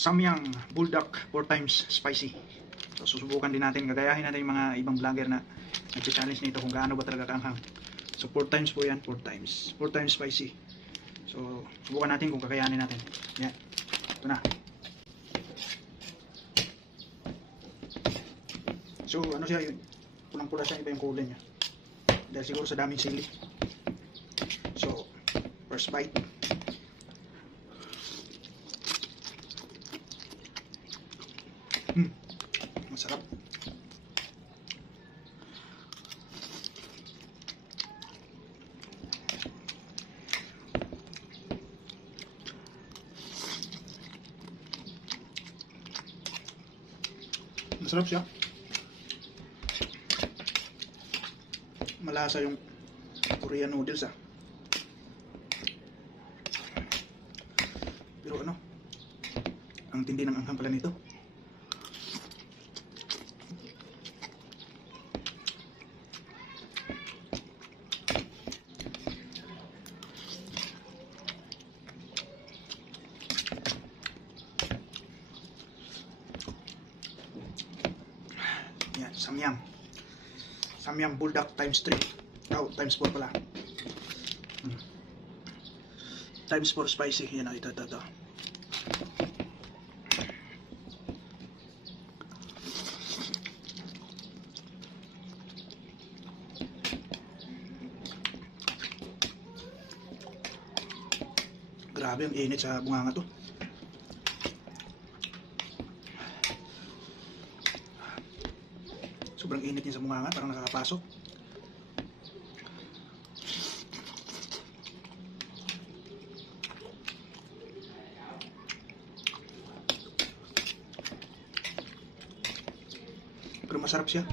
Samyang Bulldog 4 times spicy. So susubukan din natin, gagayahin natin yung mga ibang vlogger na nag-challenge nito kung gaano ba talaga kaanghang. So 4 times po yan, 4 times spicy. So subukan natin kung kakayanin natin. Yan, ito na. So ano siya, yun, pulang-pula siya, iba yung kulay niya dahil siguro sa daming sili. So first bite. Masarap. Masarap siya. Malasa yung Korean noodles Pero ano, ang tindi ng anghang pala nito. Yan, Samyang Bulldog times 3. Oh, times 4 pala. Times 4 spicy. Yan o, ito. Grabe ang init sa bunganga to. Sobrang init niya sa bunganga, parang nakakapasok. Pero masarap siya.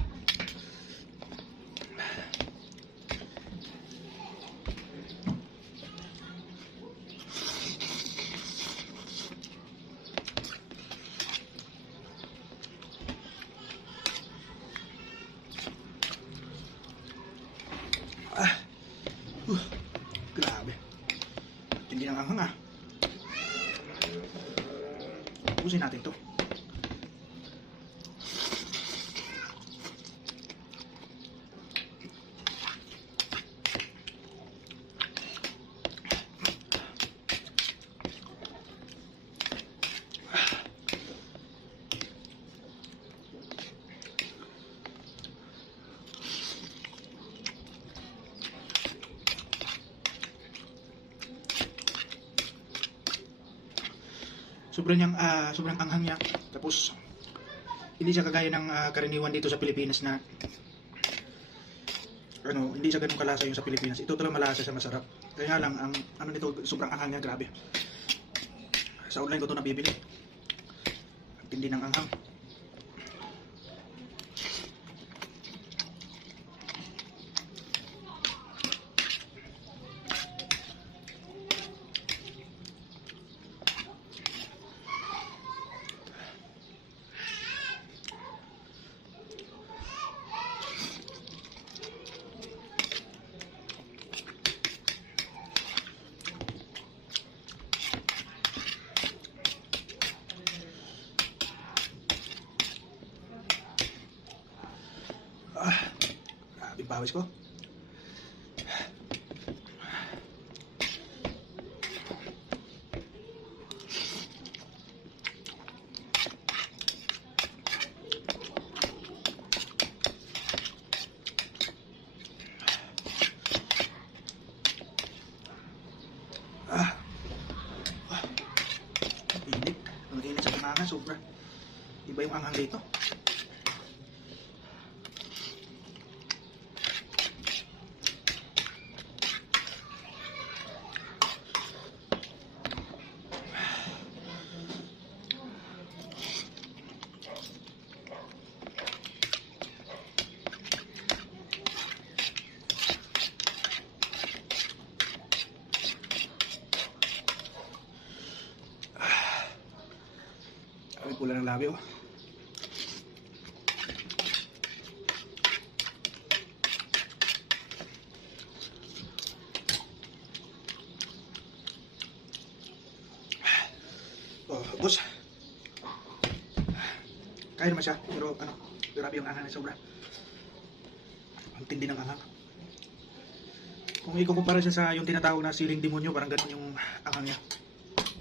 Grabe. Hindi nang anghang Ubusin natin to. Sobrang anghang niya. Tapos hindi siya kagaya ng karaniwan dito sa Pilipinas na hindi siya ganun kalasa yung sa Pilipinas. Ito talaga malasa siya, masarap. Kaya nga lang ang nito, sobrang anghang niya, grabe. Sa online ko to nabibili. Ang tindi ng anghang. Grabe pawis ko. Init. Ang init sa bunganga, sobra. Iba yung anghang dito. Ay, pula ng labi Oh, boss. Kaya naman siya, pero ano, grabe yung anghang niya sobra. Ang tindi ng anghang. Kung ikukumpara siya sa yung tinatawag na siling demonyo, parang ganun yung anghang niya.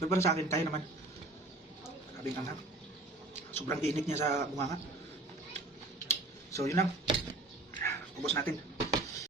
Pero para sa akin, kaya naman. Grabe yung anghang. Sobrang init niya sa bunganga. So yun lang. Ubos natin.